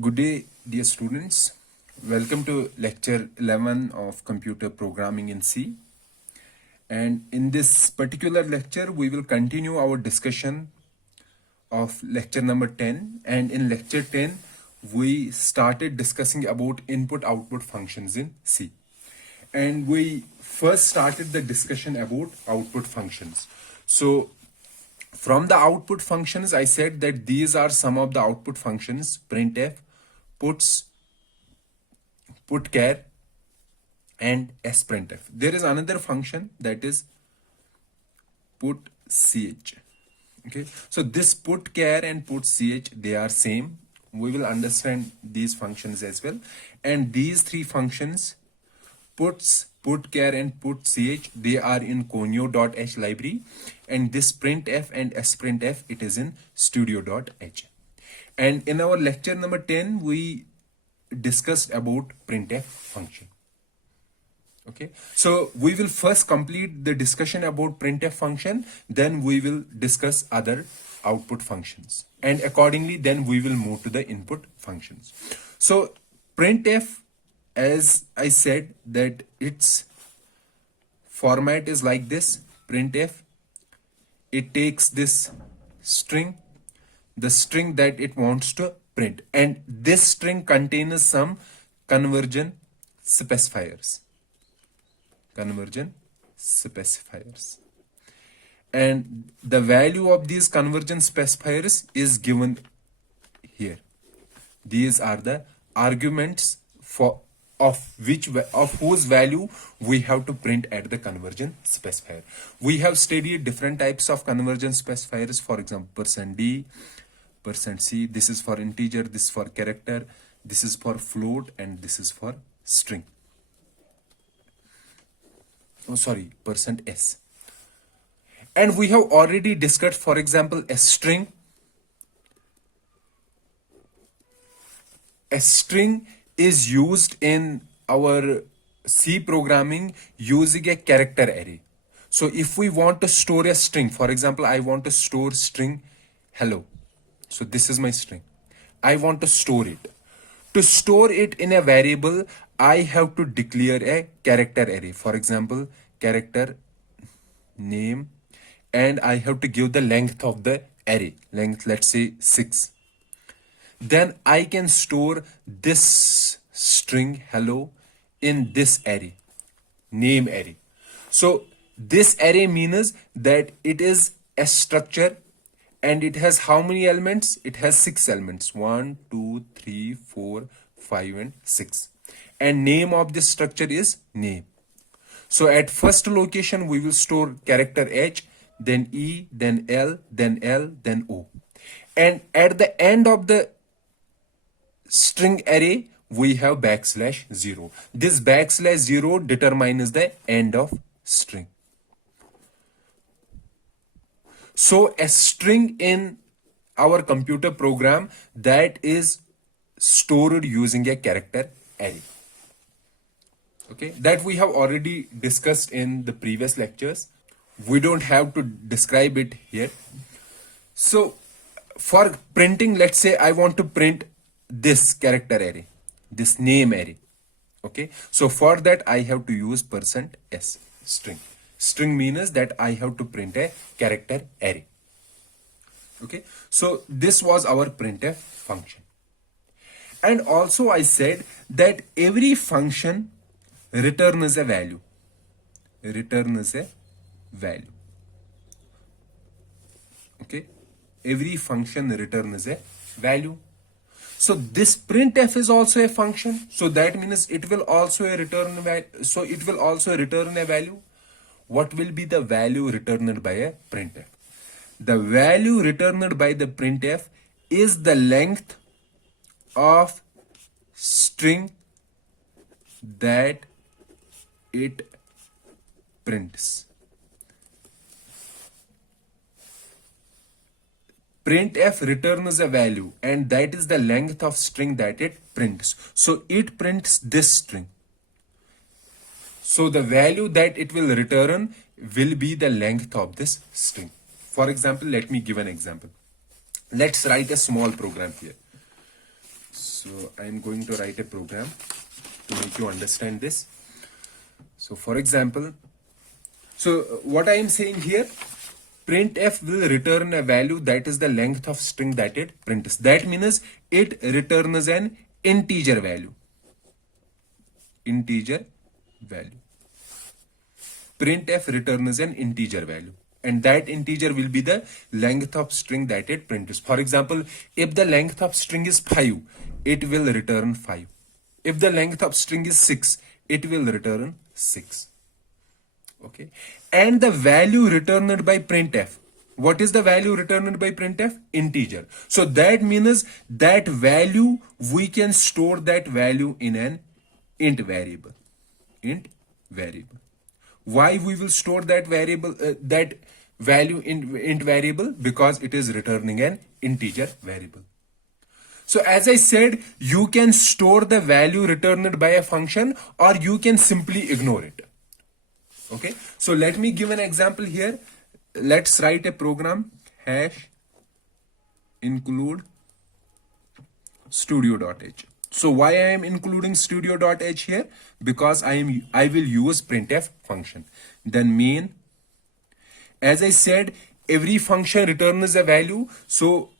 Good day, dear students. Welcome to lecture 11 of computer programming in C. And in this particular lecture, we will continue our discussion of lecture number 10. And in lecture 10, we started discussing about input-output functions in C. And we first started the discussion about output functions. So from the output functions, I said that these are some of the output functions: printf, puts, putchar, and sprintf. There is another function that is putch. Okay, so this putchar and putch, they are same. We will understand these functions as well. And these three functions, puts, putchar, and putch, they are in conio.h library, and this printf and sprintf, it is in studio.h. And in our lecture number 10, we discussed about printf function. Okay, so we will first complete the discussion about printf function, then we will discuss other output functions, and accordingly then we will move to the input functions. So printf, as I said, that its format is like this. Printf, it takes this string, the string that it wants to print, and this string contains some conversion specifiers. And the value of these conversion specifiers is given here. These are the arguments of whose value we have to print at the conversion specifier. We have studied different types of conversion specifiers. For example, %d, %c. This is for integer, this is for character, this is for float, and this is for string. %s. And we have already discussed, for example, a string. A string is used in our C programming using a character array. So if we want to store a string, for example, I want to store string hello. So this is my string. I want to store it. To store it in a variable, I have to declare a character array. For example, character name, and I have to give the length of the array. Length, let's say 6. Then I can store this string hello in this array, name array. So this array means that it is a structure, and it has how many elements? It has 6 elements. 1, 2, 3, 4, 5, and 6. And name of this structure is name. So at first location, we will store character H, then E, then L, then L, then O. And at the end of the string array, we have \0. This \0 determines the end of string. So a string in our computer program, that is stored using a character array. Okay, that we have already discussed in the previous lectures. We don't have to describe it here. So for printing, let's say I want to print this character array, this name array. Okay, so for that I have to use %s, string. String means that I have to print a character array. Okay, so this was our printf function. And also I said that every function returns a value. Okay, every function returns a value. So this printf is also a function. So that means it will also return a value. What will be the value returned by a printf? The value returned by the printf is the length of string that it prints. Printf returns a value, and that is the length of string that it prints. So it prints this string. So the value that it will return will be the length of this string. For example, let me give an example. Let's write a small program here. So I am going to write a program to make you understand this. So for example, what I am saying here, printf will return a value that is the length of string that it prints. That means it returns an integer value. Integer value. Printf returns an integer value. And that integer will be the length of string that it prints. For example, if the length of string is 5, it will return 5. If the length of string is 6, it will return 6. Okay. And the value returned by printf. What is the value returned by printf? Integer. So that means that value, we can store that value in an int variable. Int variable. Why we will store that variable, that value in int variable? Because it is returning an integer variable. So as I said, you can store the value returned by a function, or you can simply ignore it. Okay, so let me give an example here. Let's write a program hash include studio.h. So why I am including studio.h here? Because I will use printf function. Then main, as I said, every function returns a value. So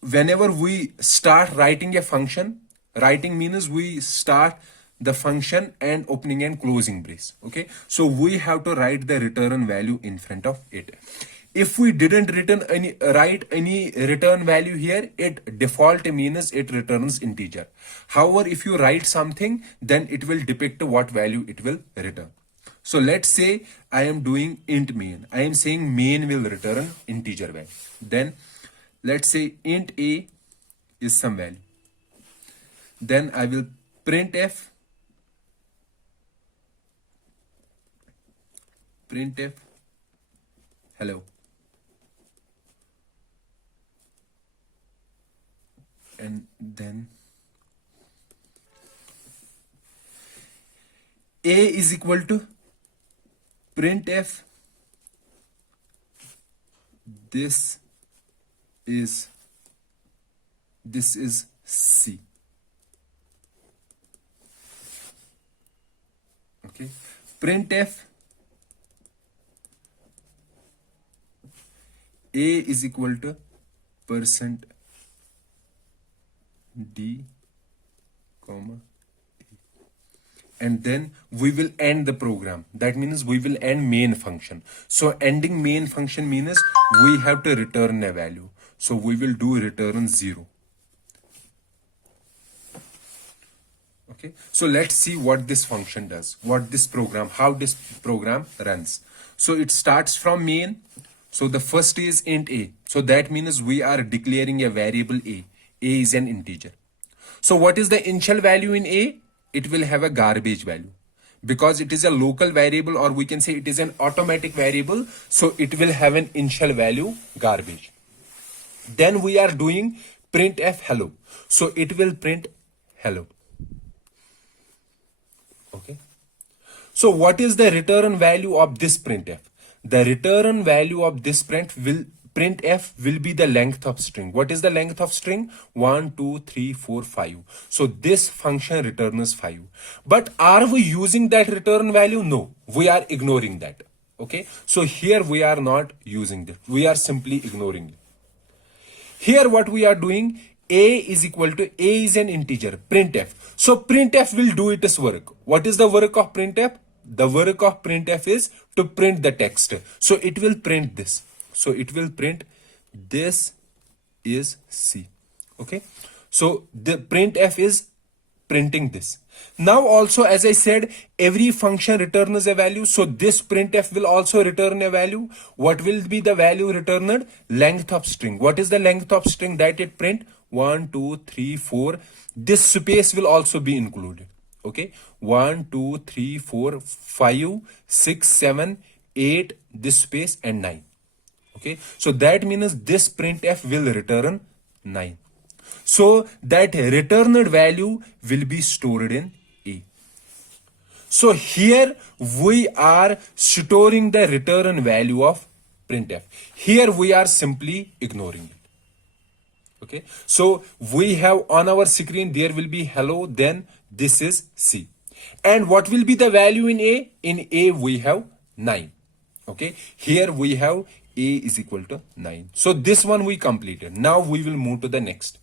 whenever we start writing a function, writing means we start the function and opening and closing brace. Okay, so we have to write the return value in front of it. If we didn't write any return value here, it default means it returns integer. However, if you write something, then it will depict what value it will return. So let's say I am doing int main. I am saying main will return integer value. Then let's say int a is some value. Then I will printf hello. And then a is equal to printf this is C. Okay, printf a is equal to %d, comma, and then we will end the program. That means we will end main function. So ending main function means we have to return a value. So we will do return 0. Okay, so let's see what this function does, how this program runs. So it starts from main. So the first is int a. So that means we are declaring a variable a. A is an integer. So what is the initial value in a? It will have a garbage value. Because it is a local variable, or we can say it is an automatic variable. So it will have an initial value garbage. Then we are doing printf hello. So it will print hello. Okay. So what is the return value of this printf? The return value of this printf will be the length of string. What is the length of string? 1, 2, 3, 4, 5. So this function returns 5. But are we using that return value? No, we are ignoring that. Okay. So here we are not using that. We are simply ignoring it. Here what we are doing, a is equal to, a is an integer, printf. So printf will do its work. What is the work of printf? The work of printf is to print the text. So it will print this. So it will print this is C. Okay. So the printf is printing this. Now also, as I said, every function returns a value. So this printf will also return a value. What will be the value returned? Length of string. What is the length of string that it print? 1, 2, 3, 4. This space will also be included. Okay. 1, 2, 3, 4, 5, 6, 7, 8, this space, and 9. Okay. So that means this printf will return 9. So that returned value will be stored in A. So here we are storing the return value of printf. Here we are simply ignoring it. Okay, so we have on our screen there will be hello, then this is C. And what will be the value in A? In A we have 9. Okay, here we have A is equal to 9. So this one we completed. Now we will move to the next.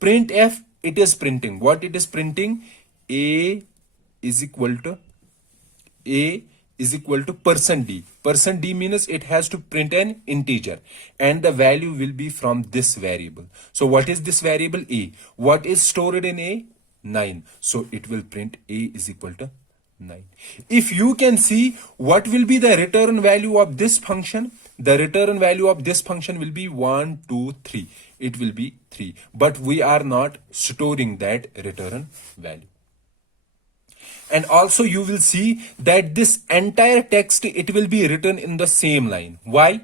Print F, it is printing. What it is printing? A is equal to A is equal to %d. %d means it has to print an integer and the value will be from this variable. So what is this variable? A. What is stored in A? 9. So it will print A is equal to 9. If you can see what will be the return value of this function, the return value of this function will be 1, 2, 3. It will be 3. But we are not storing that return value. And also you will see that this entire text, it will be written in the same line. Why?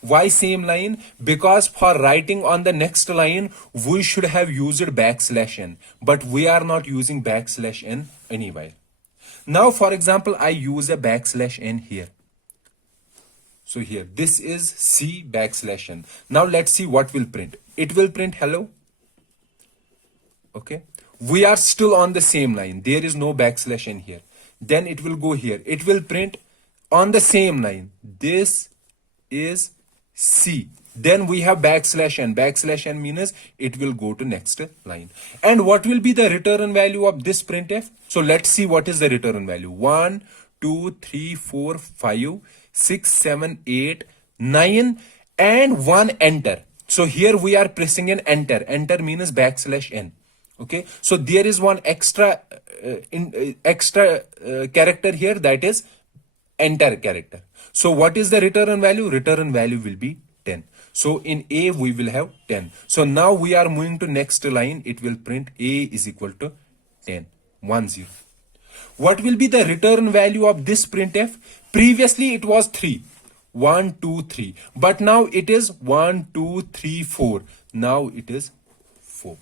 Why same line? Because for writing on the next line, we should have used \n, but we are not using \n anywhere. Now, for example, I use a \n here. So here, this is C \n. Now let's see what will print. It will print hello. Okay. We are still on the same line. There is no \n here. Then it will go here. It will print on the same line. This is C. Then we have \n. \n means it will go to next line. And what will be the return value of this printf? So let's see what is the return value. 1, 2, 3, 4, 5, 6, 7, 8, 9 and 1 enter. So here we are pressing an enter. Enter means \n. Okay, so there is one extra character here, that is enter character. So what is the return value? Return value will be 10. So in A we will have 10. So now we are moving to next line. It will print A is equal to 10. 1, 0. What will be the return value of this printf? Previously it was 3. 1, 2, 3. But now it is 1, 2, 3, 4. Now it is 4.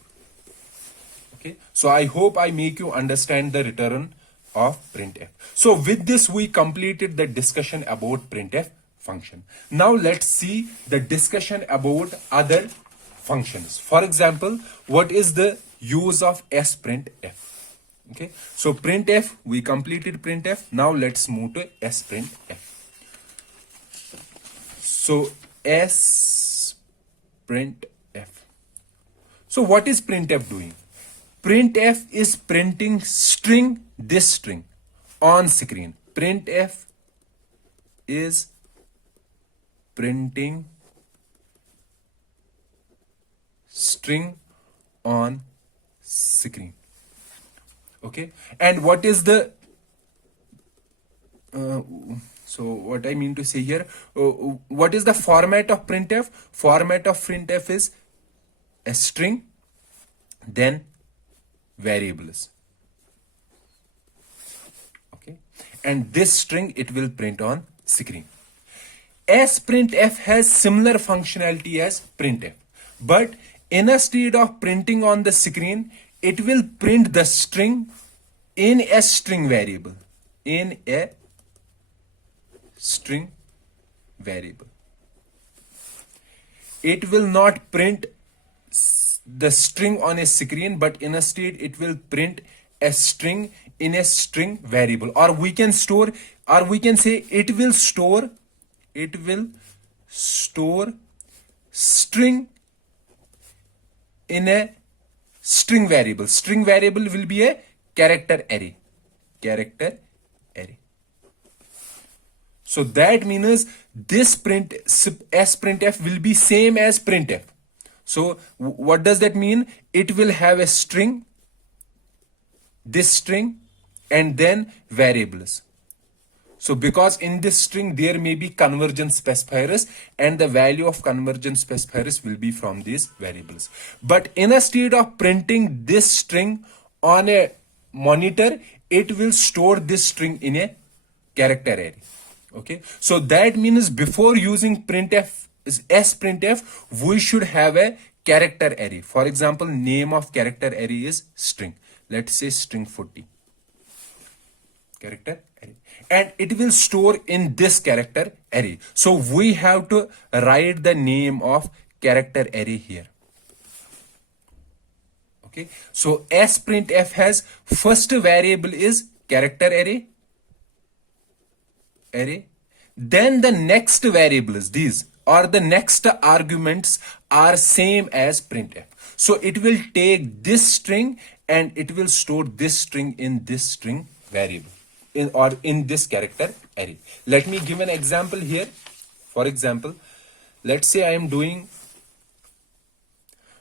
Okay. So I hope I make you understand the return of printf. So with this we completed the discussion about printf function. Now let's see the discussion about other functions. For example, what is the use of sprintf? Okay. So printf, we completed printf. Now let's move to sprintf. So sprintf. So what is printf doing? Printf is printing string, this string on screen. Printf is printing string on screen. Okay. And what is the so what I mean to say here, what is the format of printf? Format of printf is a string, then variables. Okay, and this string it will print on screen. Sprintf has similar functionality as printf, but instead of printing on the screen, it will print the string in a string variable. In a string variable. It will not print the string on a screen, but instead it will print a string in a string variable. Or we can store, or we can say it will store string in a string variable. String variable will be a character array. Character array. So that means this sprintf will be same as printf. So what does that mean? It will have a string, this string, and then variables. So because in this string there may be convergence specifiers, and the value of convergence specifiers will be from these variables. But instead of printing this string on a monitor, it will store this string in a character array. Okay, so that means before using sprintf, we should have a character array. For example, name of character array is string. Let's say string 40. Character array. And it will store in this character array. So we have to write the name of character array here. Okay, so sprintf has first variable is character array, then the next variable is these, or the next arguments are same as printf. So it will take this string and it will store this string in this string variable in or in this character array. Let me give an example here. For example, let's say I am doing,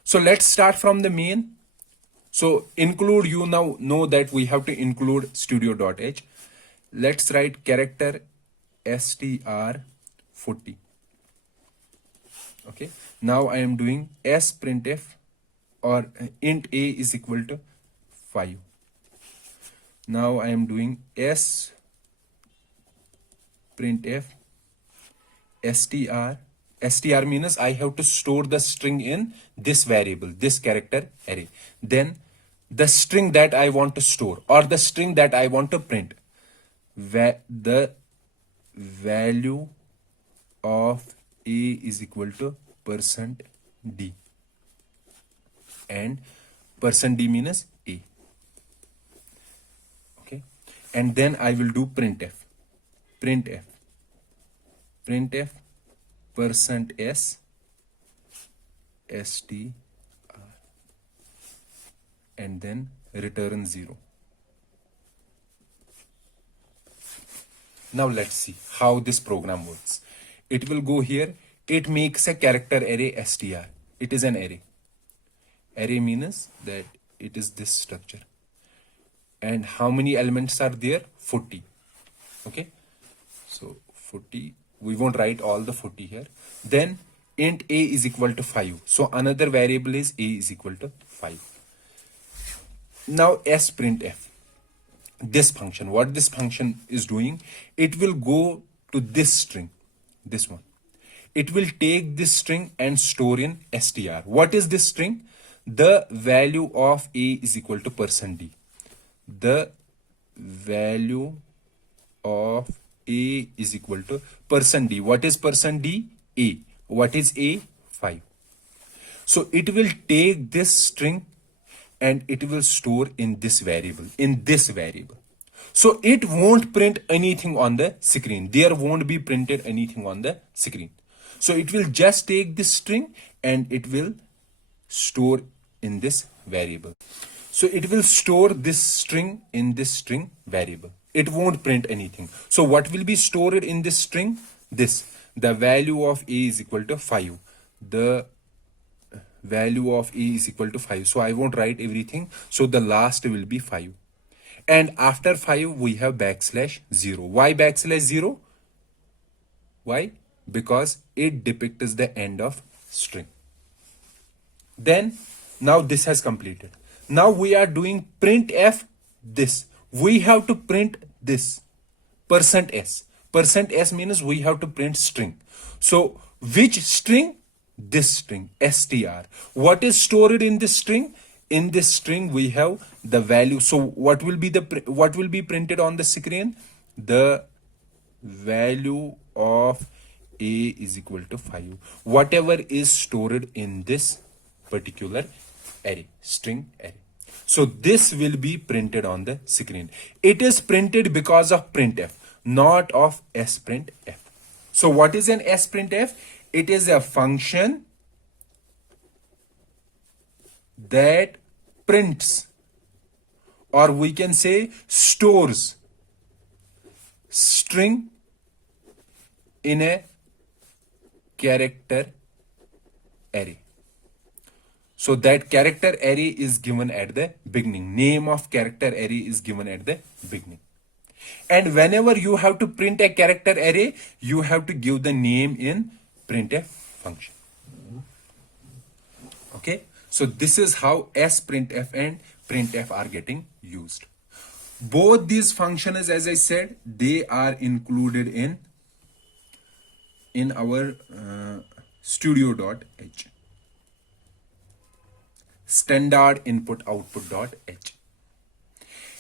so let's start from the main. So include, you now know that we have to include studio.h. Let's write character str40. Okay, now I am doing sprintf or int a is equal to 5. Now I am doing sprintf str means I have to store the string in this variable, this character array. Then the string that I want to store or the string that I want to print, the value of a is equal to %d, and %d means a. Okay, and then I will do printf %s str and then return 0. Now let's see how this program works. It will go here. It makes a character array str. It is an array. Array means that it is this structure. And how many elements are there? 40. Okay. So 40. We won't write all the 40 here. Then int a is equal to 5. So another variable is a is equal to 5. Now sprintf. This function, what this function is doing, it will go to this string, this one. It will take this string and store in str. What is this string? The value of a is equal to %d. The value of a is equal to %d. What is %d? A. What is a? 5. So it will take this string and it will store in this variable, So it won't print anything on the screen. There won't be printed anything on the screen. So it will just take this string and it will store in this variable. So it will store this string in this string variable. It won't print anything. So what will be stored in this string? This. The value of a is equal to 5. The value of a is equal to 5. So I won't write everything. So the last will be 5. And after 5, we have \0. Why \0? Why? Because it depicts the end of string. Then, now this has completed. Now we are doing printf this. We have to print this. %s. %s means we have to print string. So, which string? This string, str. What is stored in this string? In this string we have the value. So what will be printed on the screen? The value of a is equal to 5. Whatever is stored in this particular array, string array. So this will be printed on the screen. It is printed because of printf, not of sprintf. So what is an sprintf? It is a function that prints, or we can say stores, string in a character array. So that character array is given at the beginning. Name of character array is given at the beginning. And whenever you have to print a character array, you have to give the name in printf function. Okay, so this is how sprintf and printf are getting used. Both these functions, as I said, they are included in our studio.h, standard input output.h.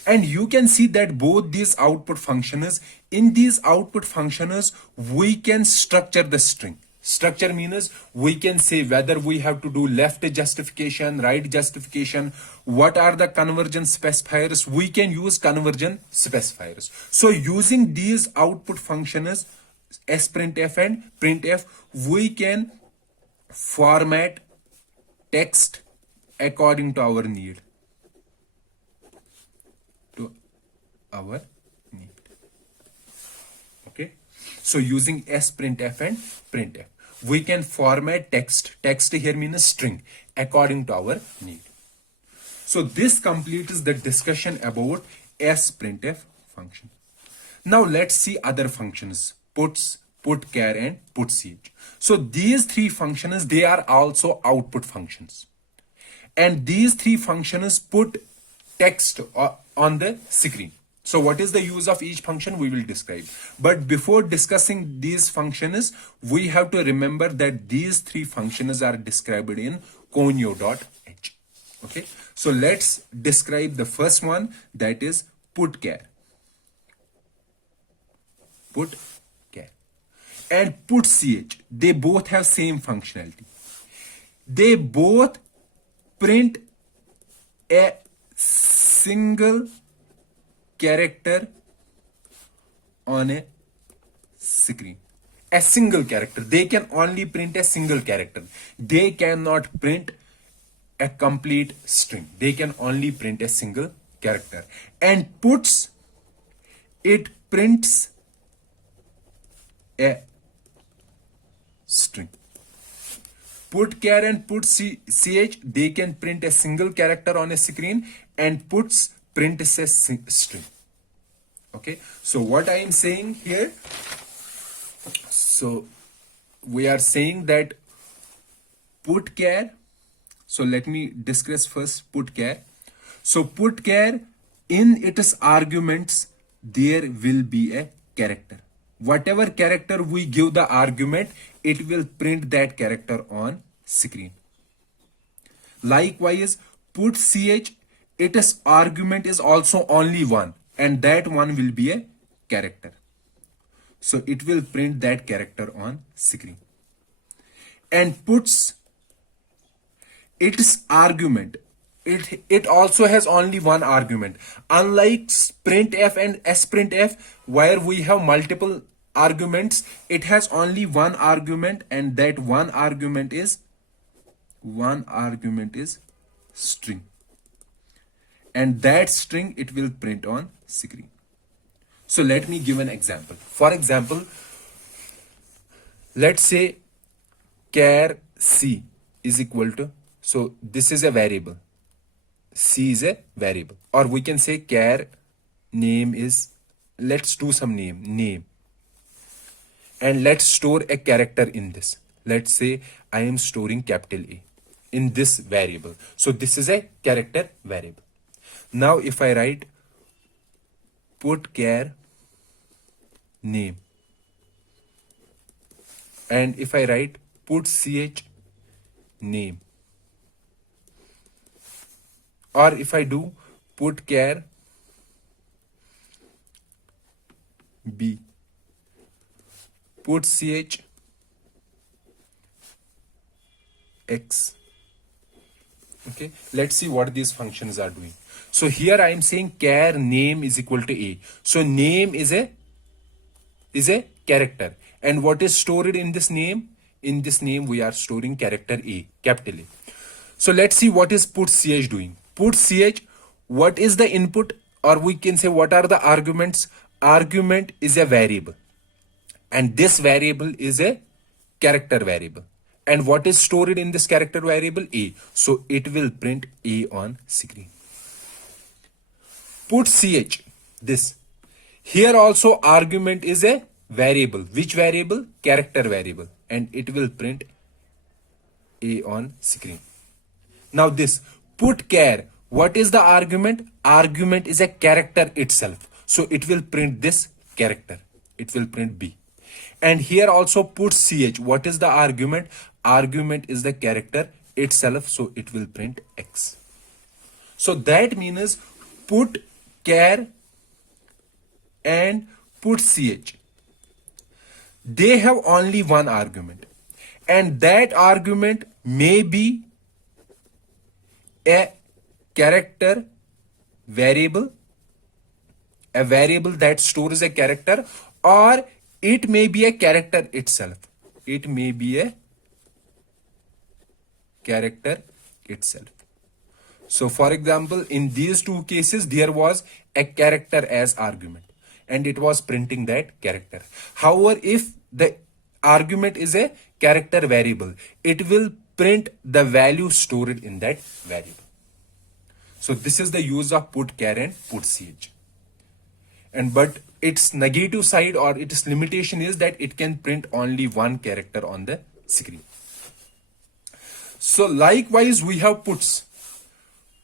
And you can see that both these output functions, in these output functions, we can structure the string. Structure means we can say whether we have to do left justification, right justification, what are the conversion specifiers. We can use conversion specifiers. So using these output functions sprintf and printf, we can format text according to our need. To our need. Okay. So using sprintf and printf, we can format text. Text here means string according to our need. So this completes the discussion about sprintf function. Now let's see other functions: puts, putchar, and putch. So these three functions, they are also output functions. And these three functions put text on the screen. So what is the use of each function we will describe. But before discussing these functions, we have to remember that these three functions are described in conio.h. Okay. So let's describe the first one, that is putchar. Putchar. And putch, they both have same functionality. They both print a single character on a screen. A single character. They can only print a single character. They cannot print a complete string. They can only print a single character. And puts, it prints a string. Putchar and putch, they can print a single character on a screen, and puts prints a string. Okay, so what I am saying here, so we are saying that putchar, so let me discuss first putchar. So putchar, in its arguments, there will be a character. Whatever character we give the argument, it will print that character on screen. Likewise, putch, its argument is also only one, and that one will be a character. So it will print that character on screen. And puts, its argument, it also has only one argument. Unlike printf and sprintf, where we have multiple arguments, it has only one argument, and that one argument is string. And that string it will print on screen. So let me give an example. For example, let's say char c is equal to, so this is a variable. C is a variable, or we can say char name is, let's do some name, and let's store a character in this. Let's say I am storing capital A in this variable. So this is a character variable. Now if I write putchar name, and if I write putch name, or if I do putchar b, putch x. Okay, let's see what these functions are doing. So here I am saying char name is equal to a. So name is a character, and what is stored in this name? In this name we are storing character a, capital A. So let's see what is putch doing. Putch, what is the input, or we can say what are the arguments? Argument is a variable, and this variable is a character variable. And what is stored in this character variable? A. So it will print A on screen. Putch, this. Here also argument is a variable. Which variable? Character variable. And it will print A on screen. Now this putchar, what is the argument? Argument is a character itself. So it will print this character. It will print B. And here also putch, what is the argument? Argument is the character itself. So it will print X. So that means putchar and putch, they have only one argument. and that argument may be a character variable, a variable that stores a character, or it may be a character itself. It may be a character itself. So for example, in these two cases, there was a character as argument and it was printing that character. However, if the argument is a character variable, it will print the value stored in that variable. So this is the use of put char and put ch. And but its negative side or its limitation is that it can print only one character on the screen. So likewise, we have puts.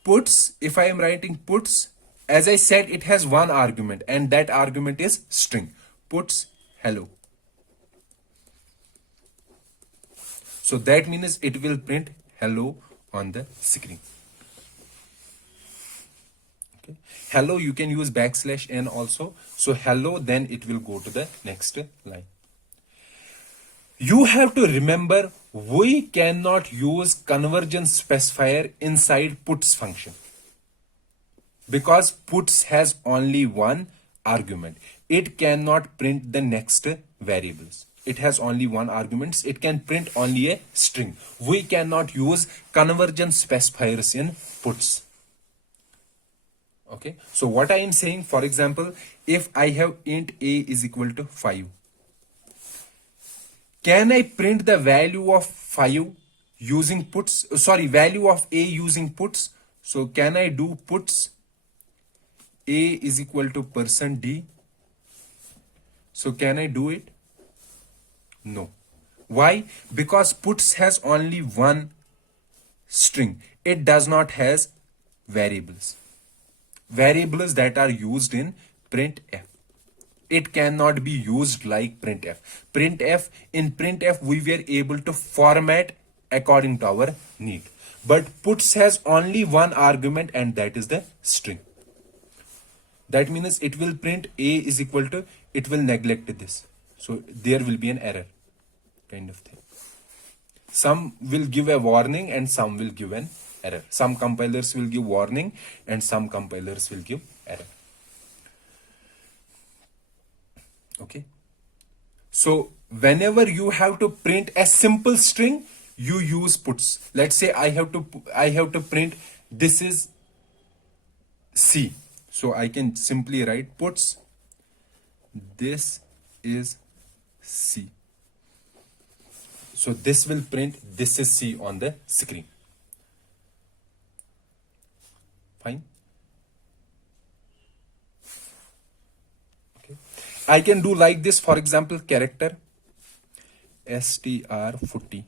Puts, if I am writing puts, as I said, it has one argument and that argument is string. Puts hello. So that means it will print hello on the screen. Okay. Hello, you can use \n also. So hello, then it will go to the next line. You have to remember, we cannot use convergence specifier inside puts function because puts has only one argument. It cannot print the next variables. It has only one argument. It can print only a string. We cannot use convergence specifiers in puts. Okay. So what I am saying, for example, if I have int a is equal to 5, can I print the value of 5 using puts? Sorry, value of a using puts. So can I do puts a is equal to %d? So can I do it? No. Why? Because puts has only one string. It does not has variables. Variables that are used in printf. It cannot be used like printf. In printf, we were able to format according to our need. But puts has only one argument and that is the string. That means it will print a is equal to, it will neglect this. So there will be an error kind of thing. Some will give a warning and some will give an error. Some compilers will give warning and some compilers will give error. Okay. So whenever you have to print a simple string, you use puts. Let's say I have to print this is C. So I can simply write puts this is C. So this will print this is C on the screen. Fine. Okay. I can do like this, for example, character str40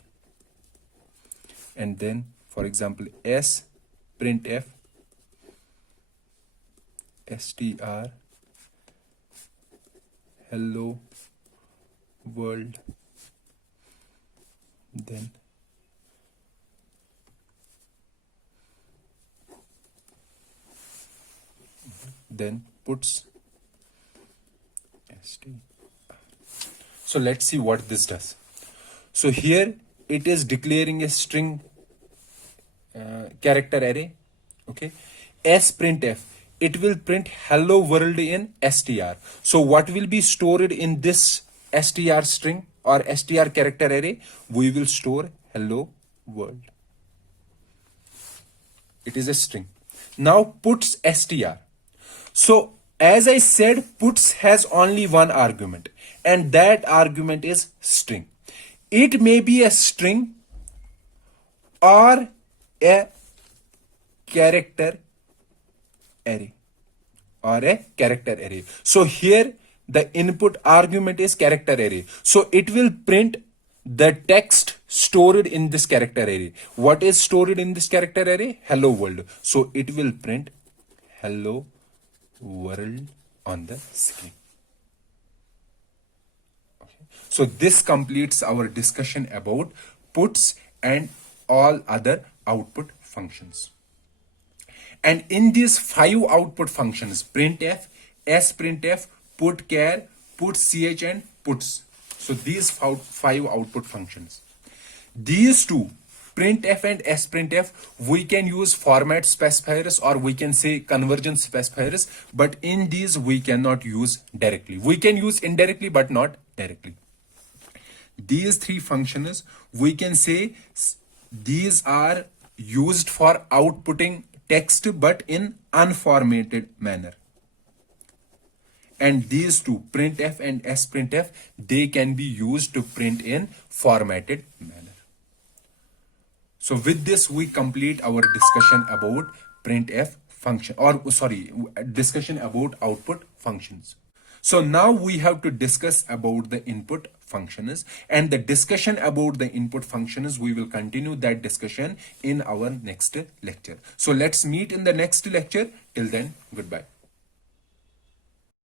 and then for example s printf str hello world, then puts str. So let's see what this does. So here it is declaring a string character array. Okay. S printf, it will print hello world in str. So what will be stored in this str string or str character array? We will store hello world. It is a string. Now puts str. So as I said, puts has only one argument and that argument is string. It may be a string or a character array So here the input argument is character array. So it will print the text stored in this character array. What is stored in this character array? Hello world. So it will print hello world on the screen. Okay. So this completes our discussion about puts and all other output functions. And in these 5 output functions, printf, sprintf, putchar, putch and puts. So these 5 output functions. These two, printf and sprintf, we can use format specifiers or we can say conversion specifiers, but in these we cannot use directly. We can use indirectly but not directly. These three functions, we can say these are used for outputting text but in unformatted manner. And these two, printf and sprintf, they can be used to print in formatted manner. So with this, we complete our discussion about printf function, or sorry, discussion about output functions. So now we have to discuss about the input functions, and the discussion about the input functions, we will continue that discussion in our next lecture. So let's meet in the next lecture. Till then, goodbye.